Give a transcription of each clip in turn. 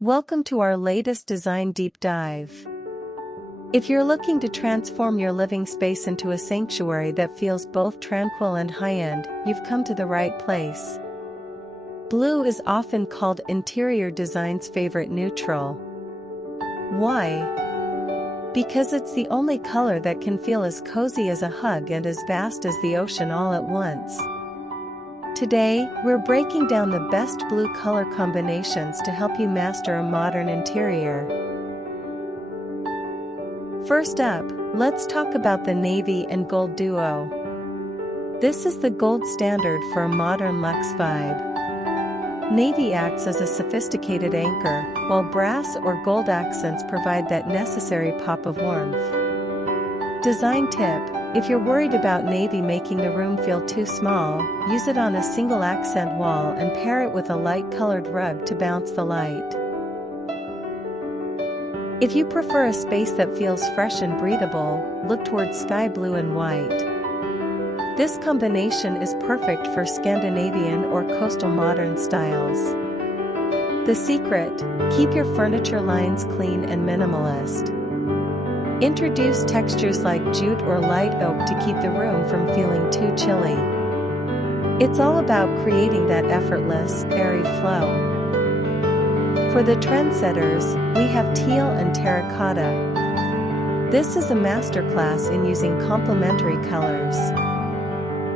Welcome to our latest design deep dive. If you're looking to transform your living space into a sanctuary that feels both tranquil and high-end, you've come to the right place. Blue is often called interior design's favorite neutral. Why? Because it's the only color that can feel as cozy as a hug and as vast as the ocean all at once. Today, we're breaking down the best blue color combinations to help you master a modern interior. First up, let's talk about the navy and gold duo. This is the gold standard for a modern luxe vibe. Navy acts as a sophisticated anchor, while brass or gold accents provide that necessary pop of warmth. Design tip: if you're worried about navy making the room feel too small, use it on a single accent wall and pair it with a light-colored rug to bounce the light. If you prefer a space that feels fresh and breathable, look towards sky blue and white. This combination is perfect for Scandinavian or coastal modern styles. The secret: keep your furniture lines clean and minimalist. Introduce textures like jute or light oak to keep the room from feeling too chilly. It's all about creating that effortless, airy flow. For the trendsetters, we have teal and terracotta. This is a masterclass in using complementary colors.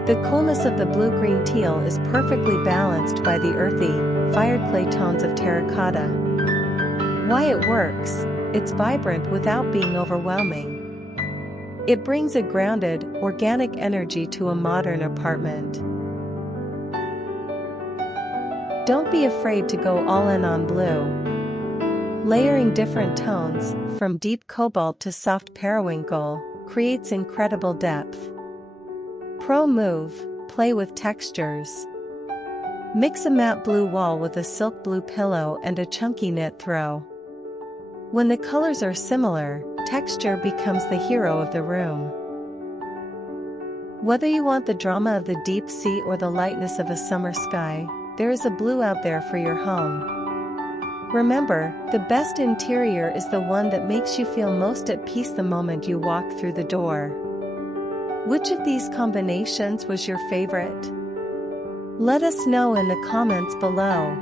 The coolness of the blue-green teal is perfectly balanced by the earthy, fired clay tones of terracotta. Why it works? It's vibrant without being overwhelming. It brings a grounded, organic energy to a modern apartment. Don't be afraid to go all in on blue. Layering different tones, from deep cobalt to soft periwinkle, creates incredible depth. Pro move: play with textures. Mix a matte blue wall with a silk blue pillow and a chunky knit throw. When the colors are similar, texture becomes the hero of the room. Whether you want the drama of the deep sea or the lightness of a summer sky, there is a blue out there for your home. Remember, the best interior is the one that makes you feel most at peace the moment you walk through the door. Which of these combinations was your favorite? Let us know in the comments below.